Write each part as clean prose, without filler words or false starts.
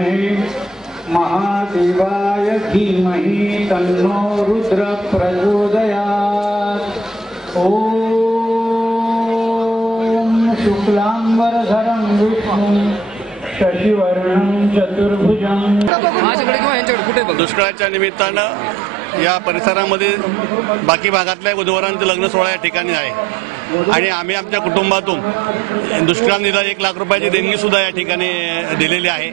विद्महे महादेवाय धीमहि तन्नो रुद्र प्रचोदयात्। ओम शुक्लांबरधरं विष्णुं शशिवर्णं चतुर्भुजं। दुष्काळाच्या निमित्तानं या परिसरामध्ये बाकी भागातल्या वधूवरांचं लग्न सोहळा या ठिकाणी आहे आणि आम्ही आमच्या कुटुंबातून दुष्काळ निधी 1 लाख रुपयाची देणगी सुद्धा या ठिकाणी दिलेली आहे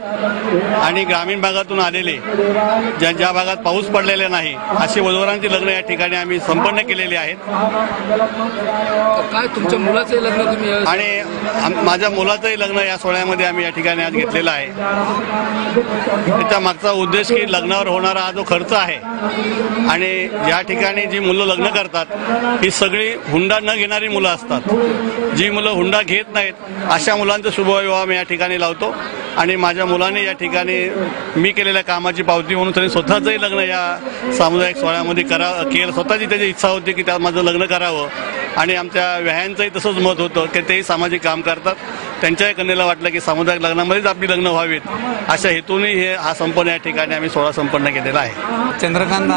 आणि ग्रामीण भागातून आलेले ज्या भागात पाऊस पडलेला नाही अशी वधूवरांची लग्न या ठिकाणी आम्ही संपन्न केलेली आहेत। काय तुमच्या मुलाचे लग्न तुम्ही आणि माझ्या मुलाचंही लग्न या सोहळ्यामध्ये आम्ही या ठिकाणी आज घेतलेलं आहे। त्याच्या मागचा उद्देश की लग्नावर होणारा हा जो खर्च आहे आणि या ठिकाणी जी मुलं लग्न करतात ही सगळी हुंडा न घेणारी मुलं असतात। जी मुलं हुंडा घेत नाहीत अशा मुलांचा शुभविवाह मी या ठिकाणी लावतो आणि माझ्या मुलाने या ठिकाणी मी केलेल्या कामाची पावती म्हणून त्यांनी स्वतःचंही लग्न या सामुदायिक सोहळ्यामध्ये केलं। स्वतःची त्याची इच्छा होती की त्यात माझं लग्न करावं आणि आमच्या व्याह्यांचंही तसंच मत होतं की तेही सामाजिक काम करतात। त्यांच्याही कन्येला वाटलं की सामुदायिक लग्नामध्येच आपली लग्न व्हावीत अशा हेतूने हा संपन्न या ठिकाणी आम्ही सोहळा संपन्न केलेला आहे। चंद्रकांत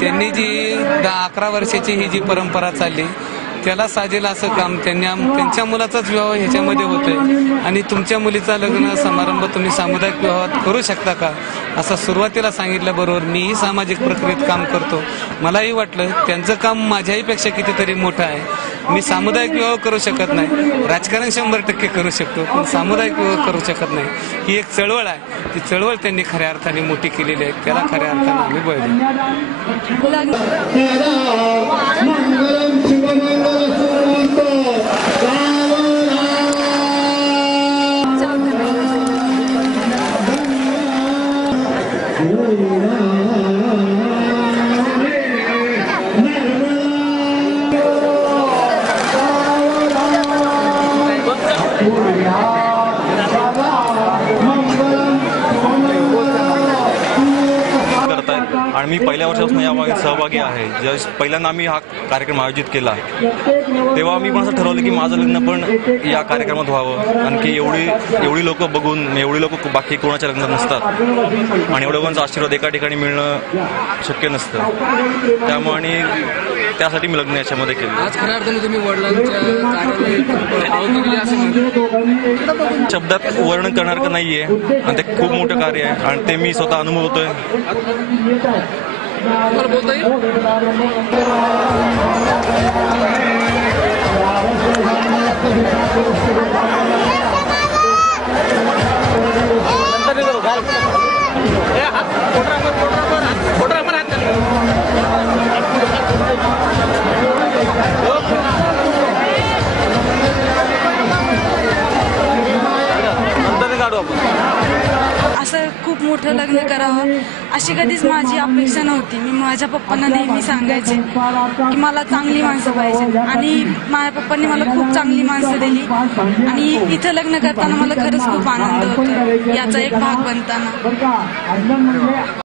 त्यांनी जी 10-11 वर्षाची ही जी परंपरा चालली त्याला साजेल असं काम त्यांच्या मुलाचाच विवाह ह्याच्यामध्ये होतोय आणि तुमच्या मुलीचा लग्न समारंभ तुम्ही सामुदायिक विवाहात करू शकता का असं सुरुवातीला सांगितल्याबरोबर मीही सामाजिक प्रक्रियेत काम करतो। मलाही वाटलं त्यांचं काम माझ्याहीपेक्षा कितीतरी मोठं आहे। मी सामुदायिक विवाह करू शकत नाही, राजकारण 100% करू शकतो पण सामुदायिक विवाह करू शकत नाही। ही एक चळवळ आहे, ती चळवळ त्यांनी खऱ्या अर्थाने मोठी केलेली आहे, त्याला खऱ्या अर्थाने आम्ही बळ देऊ। आणि मी पहिल्या वर्षापासून यामध्ये सहभागी आहे। ज्या पहिल्यांदा आम्ही हा कार्यक्रम आयोजित केला तेव्हा मी पण असं ठरवलं की माझं लग्न पण या कार्यक्रमात व्हावं, कारण की एवढी लोक बघून एवढी लोक बाकी कोणाच्या लग्नात नसतात आणि एवढ्या लोकांचा आशीर्वाद एका ठिकाणी मिळणं शक्य नसतं। त्यामुळे आणि त्यासाठी मी लग्न याच्यामध्ये केलं। आज खऱ्या अर्थाने तुम्ही वडिलांच्या शब्दात वर्णन करणार का नाहीये आणि ते खूप मोठं कार्य आहे आणि ते मी स्वतः अनुभवतोय। बोलता येईल असं खूप मोठं लग्न करावं अशी कधीच माझी अपेक्षा नव्हती। मी माझ्या पप्पांना नेहमी सांगायचे की मला चांगली माणसं पाहिजे आणि माझ्या पप्पांनी मला खूप चांगली माणसं दिली आणि इथं लग्न करताना मला खरंच खूप आनंद होतो याचा एक भाग बनताना।